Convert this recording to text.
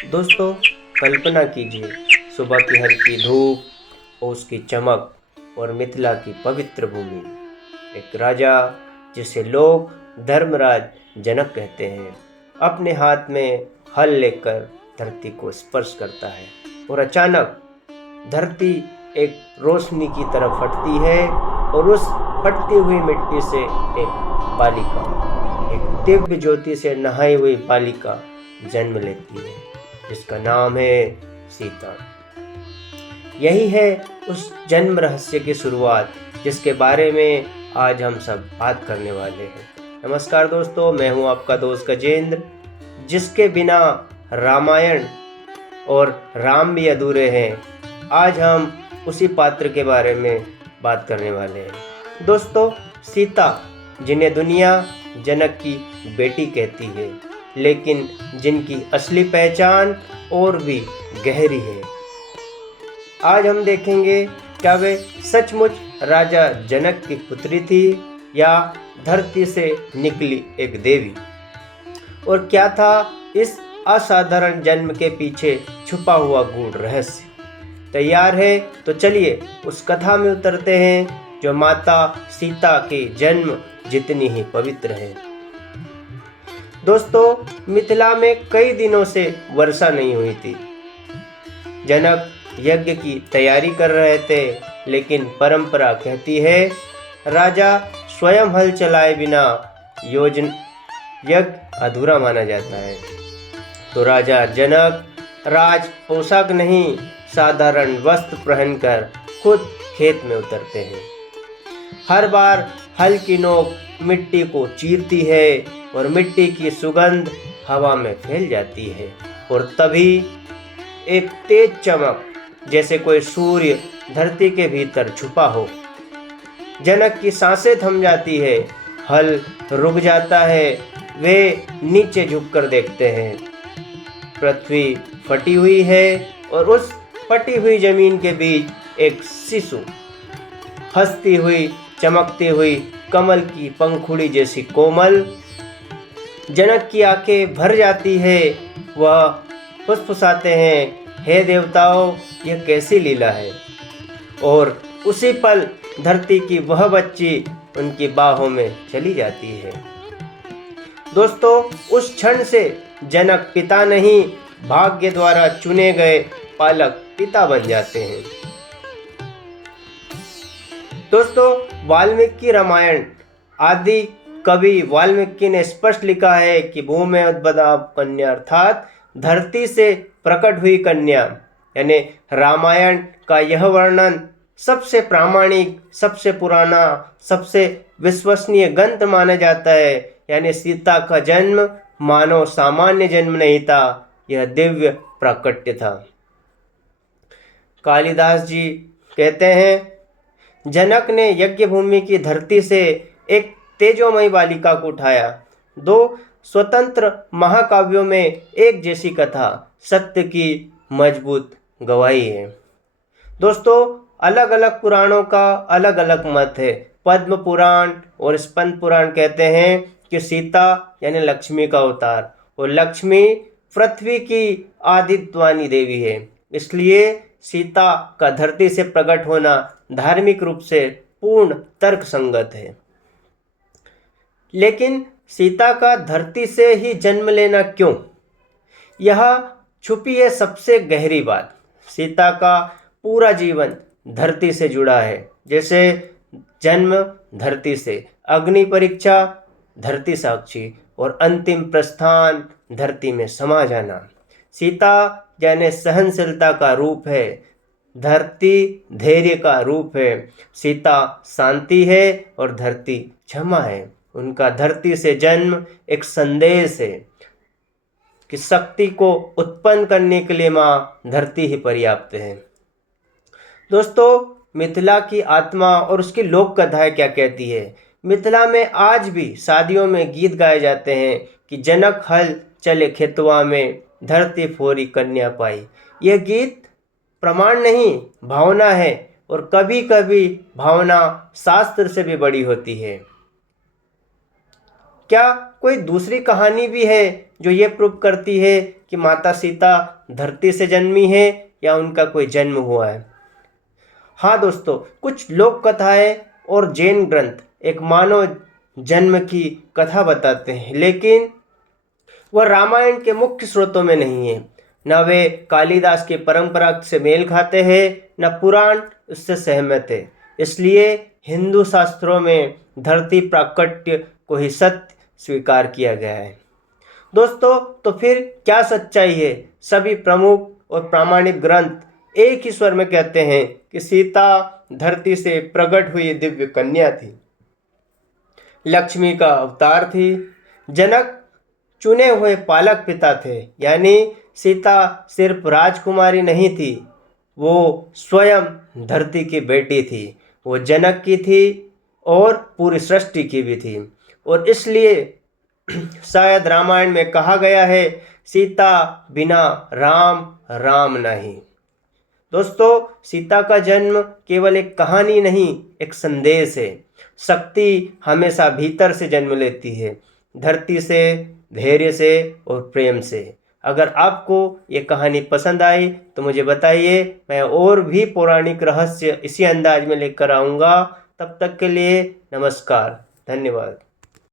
दोस्तों, कल्पना कीजिए, सुबह की हल्की धूप, ओस की चमक और मिथिला की पवित्र भूमि। एक राजा, जिसे लोग धर्मराज जनक कहते हैं, अपने हाथ में हल लेकर धरती को स्पर्श करता है और अचानक धरती एक रोशनी की तरफ फटती है और उस फटती हुई मिट्टी से एक बालिका, एक दिव्य ज्योति से नहाई हुई बालिका जन्म लेती है, जिसका नाम है सीता। यही है उस जन्म रहस्य की शुरुआत, जिसके बारे में आज हम सब बात करने वाले हैं। नमस्कार दोस्तों, मैं हूं आपका दोस्त गजेंद्र, जिसके बिना रामायण और राम भी अधूरे हैं। आज हम उसी पात्र के बारे में बात करने वाले हैं। दोस्तों, सीता, जिन्हें दुनिया जनक की बेटी कहती है, लेकिन जिनकी असली पहचान और भी गहरी है। आज हम देखेंगे, क्या वे सचमुच राजा जनक की पुत्री थी या धरती से निकली एक देवी, और क्या था इस असाधारण जन्म के पीछे छुपा हुआ गूढ़ रहस्य। तैयार है? तो चलिए उस कथा में उतरते हैं, जो माता सीता के जन्म जितनी ही पवित्र है। दोस्तों, मिथिला में कई दिनों से वर्षा नहीं हुई थी। जनक यज्ञ की तैयारी कर रहे थे, लेकिन परंपरा कहती है, राजा स्वयं हल चलाए बिना यज्ञ अधूरा माना जाता है। तो राजा जनक राज पोशाक नहीं, साधारण वस्त्र पहनकर खुद खेत में उतरते हैं। हर बार हल की नोक मिट्टी को चीरती है और मिट्टी की सुगंध हवा में फैल जाती है, और तभी एक तेज चमक, जैसे कोई सूर्य धरती के भीतर छुपा हो। जनक की सांसें थम जाती है, हल रुक जाता है। वे नीचे झुककर देखते हैं, पृथ्वी फटी हुई है और उस फटी हुई जमीन के बीच एक शिशु, हंसती हुई, चमकती हुई कमल की पंखुड़ी जैसी कोमल। जनक की आंखें भर जाती है। वह फुसफुसाते हैं, हे देवताओं, यह कैसी लीला है। और उसी पल धरती की वह बच्ची उनकी बाहों में चली जाती है। दोस्तों, उस क्षण से जनक पिता नहीं, भाग्य द्वारा चुने गए पालक पिता बन जाते हैं। दोस्तों, वाल्मीकि रामायण आदि कवि वाल्मीकि ने स्पष्ट लिखा है कि भूमि उद्भवा कन्या, अर्थात धरती से प्रकट हुई कन्या, यानी रामायण का यह वर्णन सबसे प्रामाणिक, सबसे पुराना, सबसे विश्वसनीय ग्रंथ माना जाता है। यानी सीता का जन्म मानव सामान्य जन्म नहीं था, यह दिव्य प्राकट्य था। कालिदास जी कहते हैं, जनक ने यज्ञ भूमि की धरती से एक तेजोमयी बालिका को उठाया। दो स्वतंत्र महाकाव्यों में एक जैसी कथा, सत्य की मजबूत गवाही है। दोस्तों, अलग अलग पुराणों का अलग अलग मत है। पद्म पुराण और स्कंद पुराण कहते हैं कि सीता यानी लक्ष्मी का अवतार, और लक्ष्मी पृथ्वी की आदित्यवानी देवी है। इसलिए सीता का धरती से प्रकट होना धार्मिक रूप से पूर्ण तर्क संगत है। लेकिन सीता का धरती से ही जन्म लेना क्यों? यह छुपी है सबसे गहरी बात। सीता का पूरा जीवन धरती से जुड़ा है। जैसे जन्म धरती से, अग्नि परीक्षा धरती साक्षी, और अंतिम प्रस्थान धरती में समा जाना। सीता यानी सहनशीलता का रूप है, धरती धैर्य का रूप है। सीता शांति है और धरती क्षमा है। उनका धरती से जन्म एक संदेश है कि शक्ति को उत्पन्न करने के लिए माँ धरती ही पर्याप्त है। दोस्तों, मिथिला की आत्मा और उसकी लोक कथाएं क्या कहती है? मिथिला में आज भी शादियों में गीत गाए जाते हैं कि जनक हल चले खेतवा में, धरती फोरी कन्या पाई। यह गीत प्रमाण नहीं, भावना है, और कभी कभी भावना शास्त्र से भी बड़ी होती है। क्या कोई दूसरी कहानी भी है जो ये प्रूव करती है कि माता सीता धरती से जन्मी है या उनका कोई जन्म हुआ है। हाँ दोस्तों, कुछ लोक कथाएं और जैन ग्रंथ एक मानव जन्म की कथा बताते हैं, लेकिन वह रामायण के मुख्य स्रोतों में नहीं है। न वे कालिदास की परंपरा से मेल खाते हैं, न पुराण उससे सहमत है। इसलिए हिंदू शास्त्रों में धरती प्राकट्य को ही सत्य स्वीकार किया गया है। दोस्तों, तो फिर क्या सच्चाई है? सभी प्रमुख और प्रामाणिक ग्रंथ एक ही स्वर में कहते हैं कि सीता धरती से प्रकट हुई दिव्य कन्या थी, लक्ष्मी का अवतार थी, जनक चुने हुए पालक पिता थे। यानी सीता सिर्फ राजकुमारी नहीं थी, वो स्वयं धरती की बेटी थी। वो जनक की थी और पूरी सृष्टि की भी थी। और इसलिए शायद रामायण में कहा गया है, सीता बिना राम राम नहीं। दोस्तों, सीता का जन्म केवल एक कहानी नहीं, एक संदेश है। शक्ति हमेशा भीतर से जन्म लेती है, धरती से, धैर्य से और प्रेम से। अगर आपको ये कहानी पसंद आई तो मुझे बताइए, मैं और भी पौराणिक रहस्य इसी अंदाज में लेकर आऊँगा। तब तक के लिए नमस्कार, धन्यवाद।